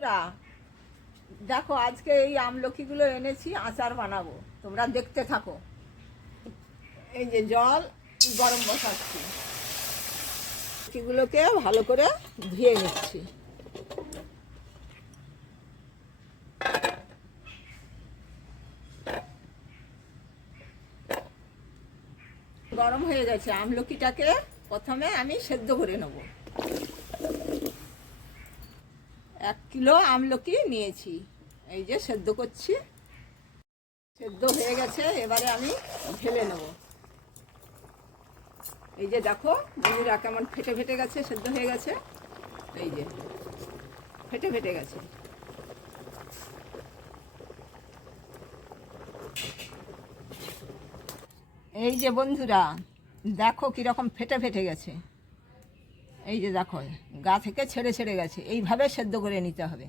বন্ধুরা, দেখো আজকে এই আমলকিগুলো এনেছি, আচার বানাবো। তোমরা দেখতে থাকো। এই যে জল গরম বসাচ্ছি। আমলকিগুলোকে ভালো করে ধুয়ে নিচ্ছি। গরম হয়ে গেছে আমলকিটাকে প্রথমে আমি সেদ্ধ করে নেব। এক কিলো আমলকি নিয়েছি। এই যে সেদ্ধ করছি। সেদ্ধ হয়ে গেছে, এবারে আমি ঢেলে নেব। এই যে দেখো, বন্ধুরা কেমন ফেটে ফেটে গেছে, সেদ্ধ হয়ে গেছে। এই যে, ফেটে ফেটে গেছে। এই যে বন্ধুরা, দেখো কীরকম ফেটে ফেটে গেছে। এই যে দেখো গা থেকে ছেড়ে ছেড়ে গেছে, এইভাবে সেদ্ধ করে নিতে হবে।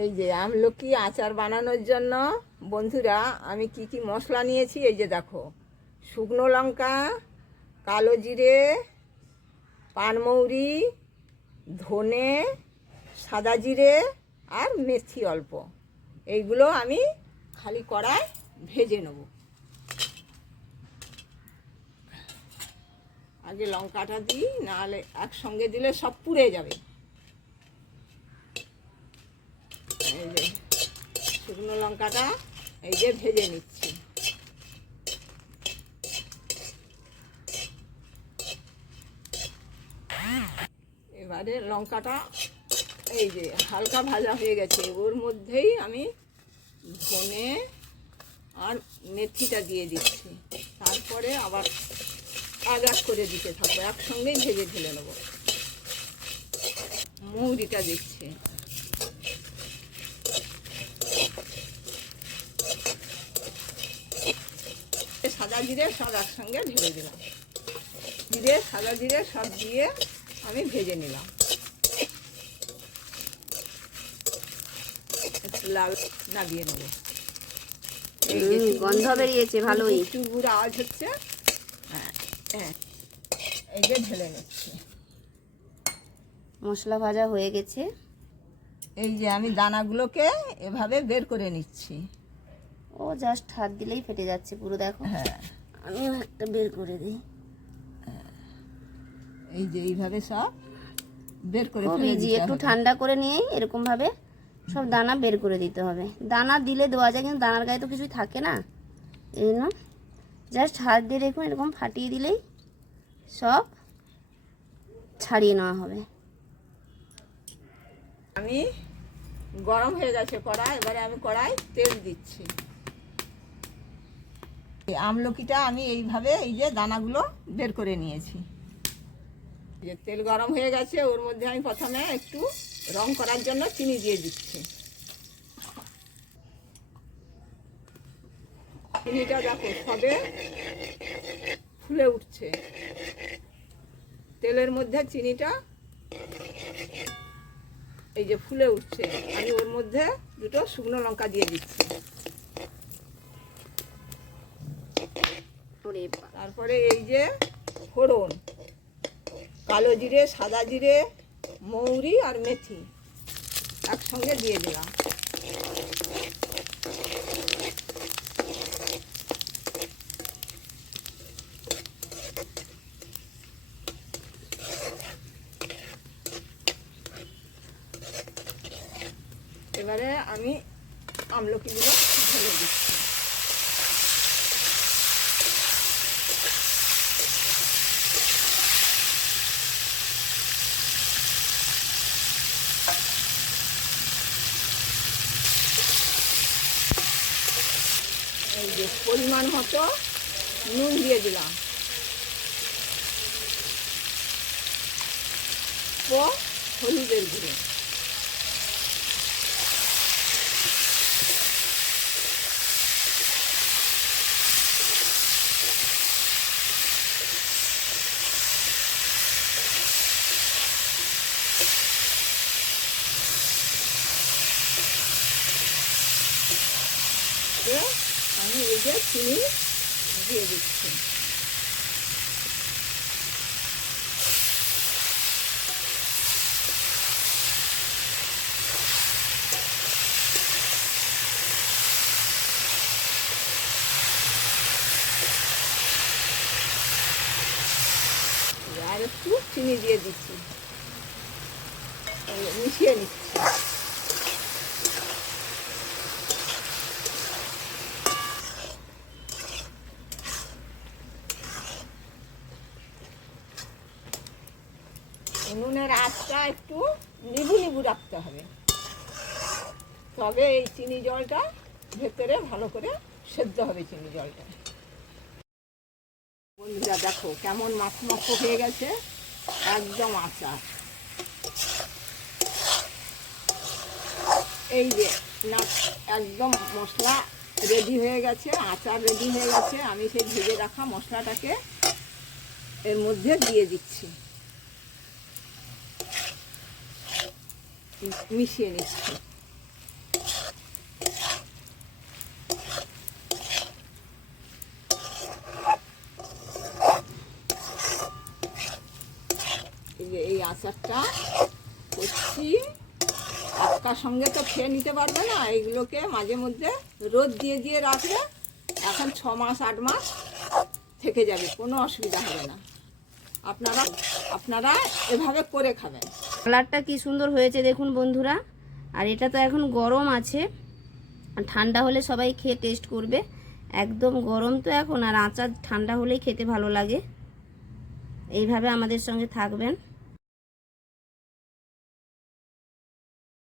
এই যে আমলকি আচার বানানোর জন্য, বন্ধুরা, আমি কি কি মশলা নিয়েছি, এই যে দেখো, শুকনো লঙ্কা, কালো জিরে পানমৌরি ধনে, সাদা জিরে আর মেথি অল্প। এইগুলো আমি খালি কড়ায় ভেজে নেব। আগে লঙ্কাটা দিই, নাহলে একসঙ্গে দিলে সব পুড়ে যাবে। এই যে, শুকনো লঙ্কাটা এই যে ভেজে নিচ্ছি। এবারে লঙ্কাটা এই যে, হালকা ভাজা হয়ে গেছে। ওর মধ্যেই আমি ধনে আর মেথিটা দিয়ে দিচ্ছি। তারপরে আবার এক এক করে দিতে থাকব একসঙ্গেই ভেজে ঢেলে নেব। মৌরিটা দিচ্ছি। সাদা জিরে সব একসঙ্গে ঢেলে দিলাম। জিরে সাদা জিরে সব দিয়ে আমি ভেজে নিলাম। একটু লাল নামিয়ে নেব। এই যে গন্ধ বেরিয়েছে ভালোই। চুরবুর আওয়াজ হচ্ছে। হ্যাঁ হ্যাঁ এই যে ঢেলে নিচ্ছি। মশলা ভাজা হয়ে গেছে। এই যে আমি দানাগুলোকে এভাবে বের করে নিচ্ছি। ও জাস্ট হাত দিলেই ফেটে যাচ্ছে পুরো দেখো। হ্যাঁ। আমিও একটা বের করে দিই। এই যে এইভাবে সব বের করে ইজি একটু ঠান্ডা করে নিয়েই এরকম ভাবে সব দানা বের করে দিতে হবে। দানা দিলে দেওয়া যায় কিন্তু দানার গায়ে তো কিছুই থাকে না। এই জন্য জাস্ট হাত দিয়ে দেখুন, এরকম ফাটিয়ে দিলেই সব ছাড়িয়ে নেওয়া হবে। আমি গরম হয়ে গেছে কড়াই, এবারে আমি কড়াই তেল দিচ্ছি। আমলকিটা আমি এইভাবে, এই যে দানাগুলো বের করে নিয়েছি। যে তেল গরম হয়ে গেছে, ওর মধ্যে আমি প্রথমে একটু রং করার জন্য চিনি দিয়ে দিচ্ছি। চিনিটা দেখো সবে ফুলে উঠছে। তেলের মধ্যে চিনিটা এই যে ফুলে উঠছে। আমি ওর মধ্যে দুটো শুকনো লঙ্কা দিয়ে দিচ্ছি। তারপরে এই যে ফোড়ন কালো জিরে সাদা জিরে মৌরি আর মেথি একসঙ্গে দিয়ে দিলাম। এবারে আমি আমলকিগুলো ঢেলে দিচ্ছি। পরিমাণ মতো নুন দিয়ে দিলাম। হলুদের গুঁড়ো। এই চিনি দিয়ে দিচ্ছি। আর একটু চিনি দিয়ে দিচ্ছি। মিশিয়ে নিচ্ছি। আঁচটা একটু নিবু নিবু রাখতে হবে। তবে এই চিনি জলটা ভেতরে ভালো করে সেদ্ধ হবে চিনি জলটা। বন্ধুরা দেখো কেমন মাখো মাখো হয়ে গেছে, একদম আচার। এই যে না, একদম মশলা রেডি হয়ে গেছে, আচার রেডি হয়ে গেছে। আমি সেই ভেজে রাখা মশলাটাকে এর মধ্যে দিয়ে দিচ্ছি। মিশিয়ে নিচ্ছি। এই আচারটা করছি। একার সঙ্গে তো খেয়ে নিতে পারবে না, এইগুলোকে মাঝে মধ্যে রোদ দিয়ে দিয়ে রাখলে এখন ছ মাস, আট মাস থেকে যাবে, কোনো অসুবিধা হবে না। আপনারা আপনারা এভাবে করে খাবেন। কালারটা কি সুন্দর হয়েছে দেখুন বন্ধুরা। আর এটা তো এখন গরম আছে। ঠান্ডা হলে সবাই খেয়ে টেস্ট করবে। একদম গরম তো এখন, আর আচার ঠান্ডা হলেই খেতে ভালো লাগে। এইভাবে আমাদের সঙ্গে থাকবেন।